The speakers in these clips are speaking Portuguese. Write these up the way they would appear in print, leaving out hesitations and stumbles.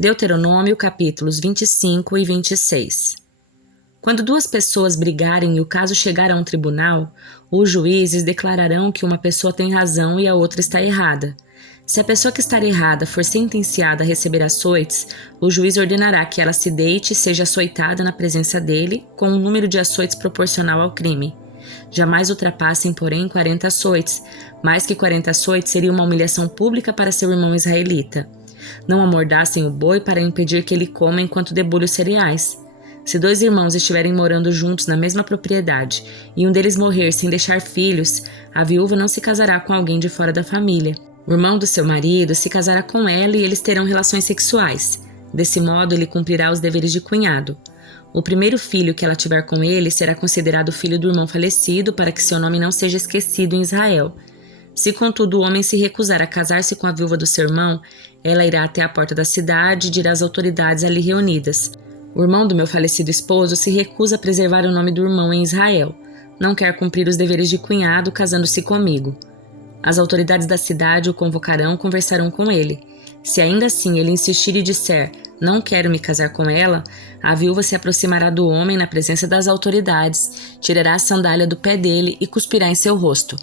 Deuteronômio capítulos 25 e 26. Quando duas pessoas brigarem e o caso chegar a um tribunal, os juízes declararão que uma pessoa tem razão e a outra está errada. Se a pessoa que está errada for sentenciada a receber açoites, o juiz ordenará que ela se deite e seja açoitada na presença dele, com um número de açoites proporcional ao crime. Jamais ultrapassem, porém, 40 açoites. Mais que 40 açoites seria uma humilhação pública para seu irmão israelita. Não amordaçem o boi para impedir que ele coma enquanto debulha os cereais. Se dois irmãos estiverem morando juntos na mesma propriedade e um deles morrer sem deixar filhos, a viúva não se casará com alguém de fora da família. O irmão do seu marido se casará com ela e eles terão relações sexuais. Desse modo, ele cumprirá os deveres de cunhado. O primeiro filho que ela tiver com ele será considerado filho do irmão falecido para que seu nome não seja esquecido em Israel. Se, contudo, o homem se recusar a casar-se com a viúva do seu irmão, ela irá até a porta da cidade e dirá às autoridades ali reunidas: o irmão do meu falecido esposo se recusa a preservar o nome do irmão em Israel. Não quer cumprir os deveres de cunhado casando-se comigo. As autoridades da cidade o convocarão e conversarão com ele. Se ainda assim ele insistir e disser: não quero me casar com ela, a viúva se aproximará do homem na presença das autoridades, tirará a sandália do pé dele e cuspirá em seu rosto.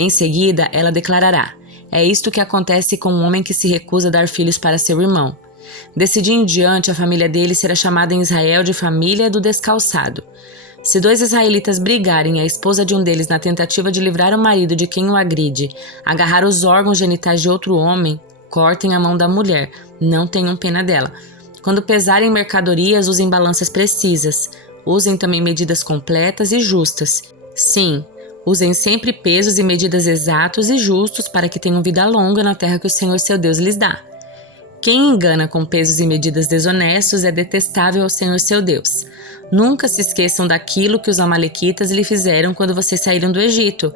Em seguida, ela declarará: é isto que acontece com um homem que se recusa a dar filhos para seu irmão. Desse dia em diante, a família dele será chamada em Israel de família do descalçado. Se dois israelitas brigarem e a esposa de um deles, na tentativa de livrar o marido de quem o agride, agarrar os órgãos genitais de outro homem, cortem a mão da mulher, não tenham pena dela. Quando pesarem mercadorias, usem balanças precisas. Usem também medidas completas e justas. Sim, usem sempre pesos e medidas exatos e justos para que tenham vida longa na terra que o Senhor seu Deus lhes dá. Quem engana com pesos e medidas desonestos é detestável ao Senhor seu Deus. Nunca se esqueçam daquilo que os amalequitas lhe fizeram quando vocês saíram do Egito.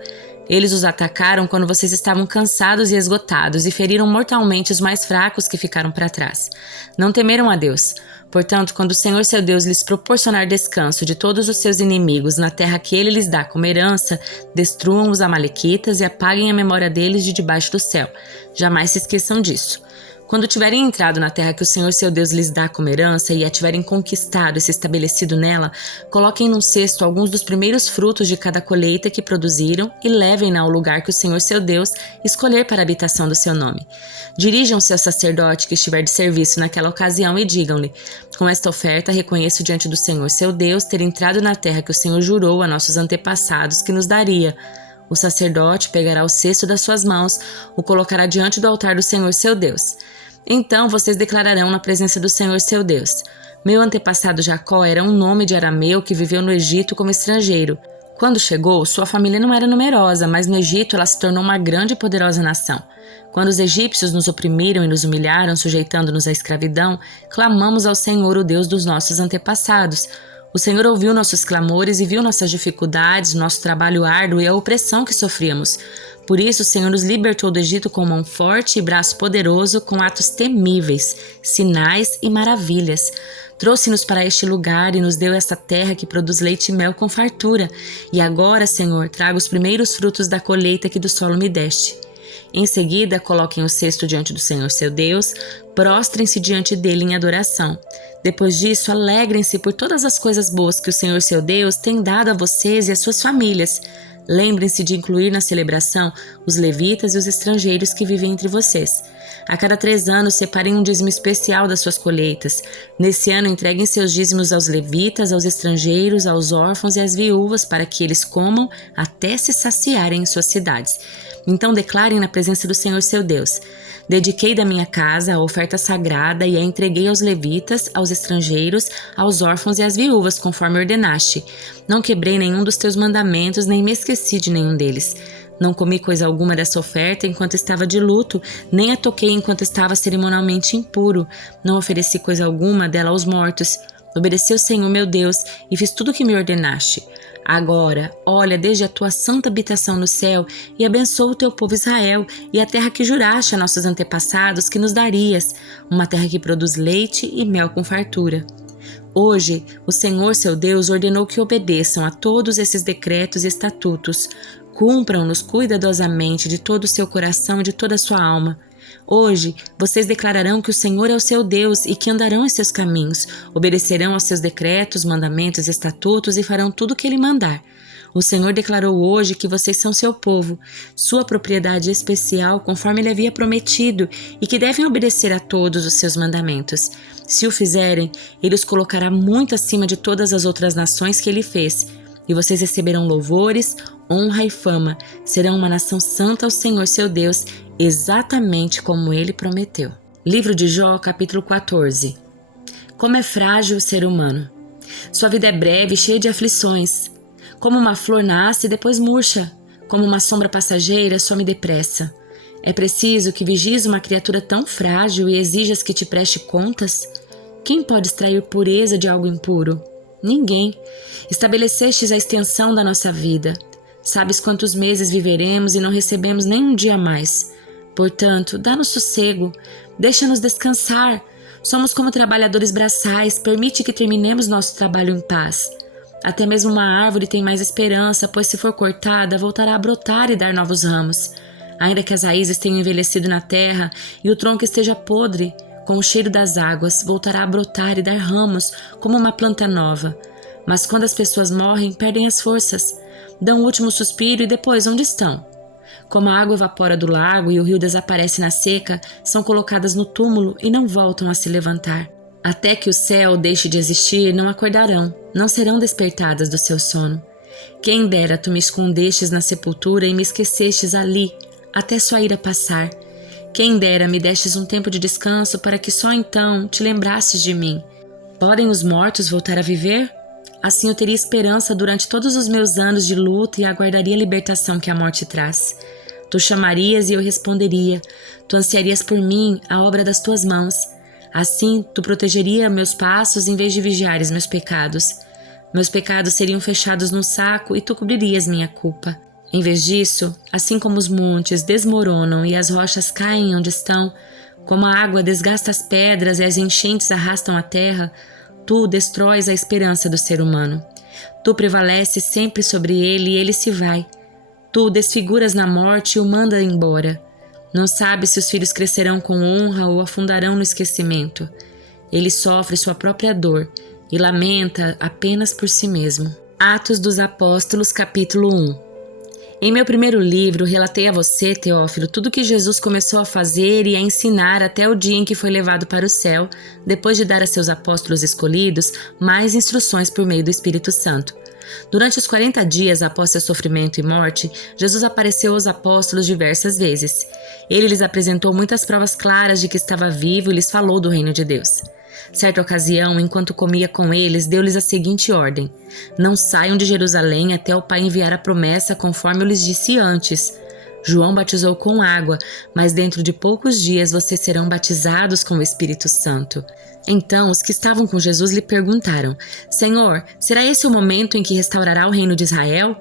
Eles os atacaram quando vocês estavam cansados e esgotados e feriram mortalmente os mais fracos que ficaram para trás. Não temeram a Deus. Portanto, quando o Senhor seu Deus lhes proporcionar descanso de todos os seus inimigos na terra que ele lhes dá como herança, destruam os amalequitas e apaguem a memória deles de debaixo do céu. Jamais se esqueçam disso. Quando tiverem entrado na terra que o Senhor seu Deus lhes dá como herança e a tiverem conquistado e se estabelecido nela, coloquem num cesto alguns dos primeiros frutos de cada colheita que produziram e levem-na ao lugar que o Senhor seu Deus escolher para a habitação do seu nome. Dirijam-se ao sacerdote que estiver de serviço naquela ocasião e digam-lhe: com esta oferta reconheço diante do Senhor seu Deus ter entrado na terra que o Senhor jurou a nossos antepassados que nos daria. O sacerdote pegará o cesto das suas mãos, o colocará diante do altar do Senhor seu Deus. Então vocês declararão na presença do Senhor seu Deus: meu antepassado Jacó era um nome de arameu que viveu no Egito como estrangeiro. Quando chegou, sua família não era numerosa, mas no Egito ela se tornou uma grande e poderosa nação. Quando os egípcios nos oprimiram e nos humilharam, sujeitando-nos à escravidão, clamamos ao Senhor, o Deus dos nossos antepassados. O Senhor ouviu nossos clamores e viu nossas dificuldades, nosso trabalho árduo e a opressão que sofríamos. Por isso, o Senhor nos libertou do Egito com mão forte e braço poderoso, com atos temíveis, sinais e maravilhas. Trouxe-nos para este lugar e nos deu esta terra que produz leite e mel com fartura. E agora, Senhor, traga os primeiros frutos da colheita que do solo me deste. Em seguida, coloquem o cesto diante do Senhor seu Deus, prostrem-se diante dele em adoração. Depois disso, alegrem-se por todas as coisas boas que o Senhor seu Deus tem dado a vocês e às suas famílias. Lembrem-se de incluir na celebração os levitas e os estrangeiros que vivem entre vocês. A cada 3 anos, separem um dízimo especial das suas colheitas. Nesse ano, entreguem seus dízimos aos levitas, aos estrangeiros, aos órfãos e às viúvas, para que eles comam até se saciarem em suas cidades. Então declarem na presença do Senhor seu Deus: dediquei da minha casa a oferta sagrada e a entreguei aos levitas, aos estrangeiros, aos órfãos e às viúvas, conforme ordenaste. Não quebrei nenhum dos teus mandamentos, nem me esqueci de nenhum deles. Não comi coisa alguma dessa oferta enquanto estava de luto, nem a toquei enquanto estava cerimonialmente impuro. Não ofereci coisa alguma dela aos mortos. Obedeci ao Senhor meu Deus e fiz tudo o que me ordenaste. Agora, olha desde a tua santa habitação no céu e abençoa o teu povo Israel e a terra que juraste a nossos antepassados que nos darias, uma terra que produz leite e mel com fartura. Hoje, o Senhor seu Deus ordenou que obedeçam a todos esses decretos e estatutos. Cumpram-nos cuidadosamente de todo o seu coração e de toda a sua alma. Hoje, vocês declararão que o Senhor é o seu Deus e que andarão em seus caminhos, obedecerão aos seus decretos, mandamentos, estatutos e farão tudo o que ele mandar. O Senhor declarou hoje que vocês são seu povo, sua propriedade especial, conforme ele havia prometido, e que devem obedecer a todos os seus mandamentos. Se o fizerem, ele os colocará muito acima de todas as outras nações que ele fez, e vocês receberão louvores, honra e fama, serão uma nação santa ao Senhor seu Deus, exatamente como ele prometeu. Livro de Jó, capítulo 14. Como é frágil o ser humano. Sua vida é breve e cheia de aflições. Como uma flor nasce e depois murcha, como uma sombra passageira some depressa. É preciso que vigies uma criatura tão frágil e exijas que te preste contas? Quem pode extrair pureza de algo impuro? Ninguém. Estabelecestes a extensão da nossa vida. Sabes quantos meses viveremos e não recebemos nem um dia mais. Portanto, dá-nos sossego, deixa-nos descansar. Somos como trabalhadores braçais, permite que terminemos nosso trabalho em paz. Até mesmo uma árvore tem mais esperança, pois se for cortada, voltará a brotar e dar novos ramos. Ainda que as raízes tenham envelhecido na terra e o tronco esteja podre, com o cheiro das águas, voltará a brotar e dar ramos como uma planta nova. Mas quando as pessoas morrem, perdem as forças, dão o último suspiro e depois onde estão? Como a água evapora do lago e o rio desaparece na seca, são colocadas no túmulo e não voltam a se levantar. Até que o céu deixe de existir, não acordarão, não serão despertadas do seu sono. Quem dera tu me escondestes na sepultura e me esquecestes ali, até sua ira passar. Quem dera me destes um tempo de descanso para que só então te lembrasses de mim. Podem os mortos voltar a viver? Assim eu teria esperança durante todos os meus anos de luta e aguardaria a libertação que a morte traz. Tu chamarias e eu responderia. Tu ansiarias por mim, a obra das tuas mãos. Assim, tu protegeria meus passos em vez de vigiares meus pecados. Meus pecados seriam fechados num saco e tu cobririas minha culpa. Em vez disso, assim como os montes desmoronam e as rochas caem onde estão, como a água desgasta as pedras e as enchentes arrastam a terra, tu destróis a esperança do ser humano. Tu prevaleces sempre sobre ele e ele se vai. Tu o desfiguras na morte e o manda embora. Não sabes se os filhos crescerão com honra ou afundarão no esquecimento. Ele sofre sua própria dor e lamenta apenas por si mesmo. Atos dos Apóstolos, capítulo 1. Em meu primeiro livro, relatei a você, Teófilo, tudo o que Jesus começou a fazer e a ensinar até o dia em que foi levado para o céu, depois de dar a seus apóstolos escolhidos mais instruções por meio do Espírito Santo. Durante os 40 dias após seu sofrimento e morte, Jesus apareceu aos apóstolos diversas vezes. Ele lhes apresentou muitas provas claras de que estava vivo e lhes falou do reino de Deus. Certa ocasião, enquanto comia com eles, deu-lhes a seguinte ordem: não saiam de Jerusalém até o Pai enviar a promessa conforme eu lhes disse antes. João batizou com água, mas dentro de poucos dias vocês serão batizados com o Espírito Santo. Então os que estavam com Jesus lhe perguntaram: Senhor, será esse o momento em que restaurará o reino de Israel?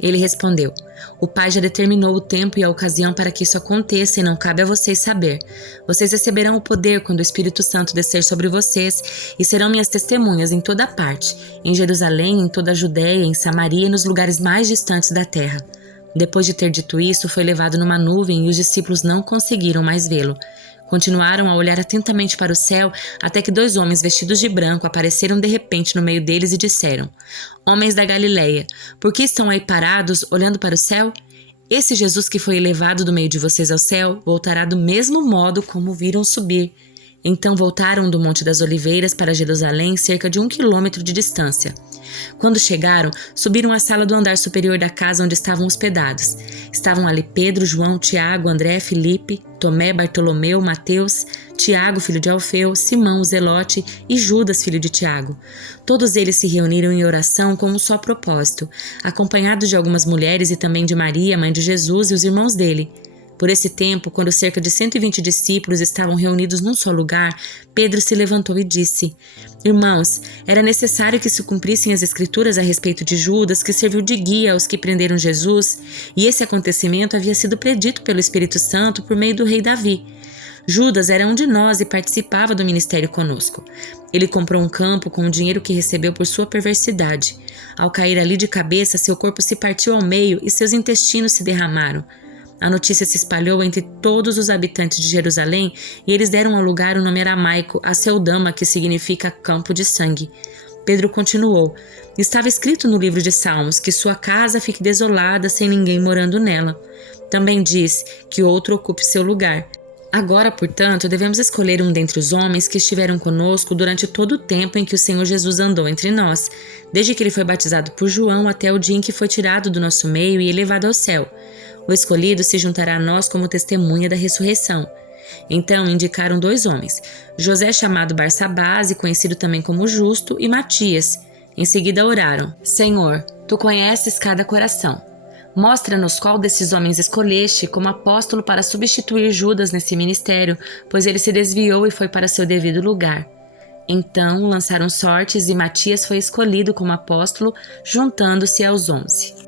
Ele respondeu: o Pai já determinou o tempo e a ocasião para que isso aconteça e não cabe a vocês saber. Vocês receberão o poder quando o Espírito Santo descer sobre vocês e serão minhas testemunhas em toda parte, em Jerusalém, em toda a Judéia, em Samaria e nos lugares mais distantes da terra. Depois de ter dito isso, foi levado numa nuvem e os discípulos não conseguiram mais vê-lo. Continuaram a olhar atentamente para o céu até que 2 homens vestidos de branco apareceram de repente no meio deles e disseram: Homens da Galileia, por que estão aí parados olhando para o céu? Esse Jesus que foi elevado do meio de vocês ao céu voltará do mesmo modo como o viram subir. Então voltaram do Monte das Oliveiras para Jerusalém, cerca de 1 quilômetro de distância. Quando chegaram, subiram à sala do andar superior da casa onde estavam hospedados. Estavam ali Pedro, João, Tiago, André, Filipe, Tomé, Bartolomeu, Mateus, Tiago, filho de Alfeu, Simão, o Zelote e Judas, filho de Tiago. Todos eles se reuniram em oração com um só propósito, acompanhados de algumas mulheres e também de Maria, mãe de Jesus, e os irmãos dele. Por esse tempo, quando cerca de 120 discípulos estavam reunidos num só lugar, Pedro se levantou e disse: Irmãos, era necessário que se cumprissem as escrituras a respeito de Judas, que serviu de guia aos que prenderam Jesus, e esse acontecimento havia sido predito pelo Espírito Santo por meio do rei Davi. Judas era um de nós e participava do ministério conosco. Ele comprou um campo com o dinheiro que recebeu por sua perversidade. Ao cair ali de cabeça, seu corpo se partiu ao meio e seus intestinos se derramaram. A notícia se espalhou entre todos os habitantes de Jerusalém e eles deram ao lugar o nome aramaico Aceldama, que significa campo de sangue. Pedro continuou: estava escrito no livro de Salmos que sua casa fique desolada sem ninguém morando nela. Também diz que outro ocupe seu lugar. Agora, portanto, devemos escolher um dentre os homens que estiveram conosco durante todo o tempo em que o Senhor Jesus andou entre nós, desde que ele foi batizado por João até o dia em que foi tirado do nosso meio e elevado ao céu. O escolhido se juntará a nós como testemunha da ressurreição. Então indicaram 2 homens, José, chamado Barsabás e conhecido também como Justo, e Matias. Em seguida oraram: Senhor, tu conheces cada coração. Mostra-nos qual desses homens escolheste como apóstolo para substituir Judas nesse ministério, pois ele se desviou e foi para seu devido lugar. Então lançaram sortes e Matias foi escolhido como apóstolo, juntando-se aos 11.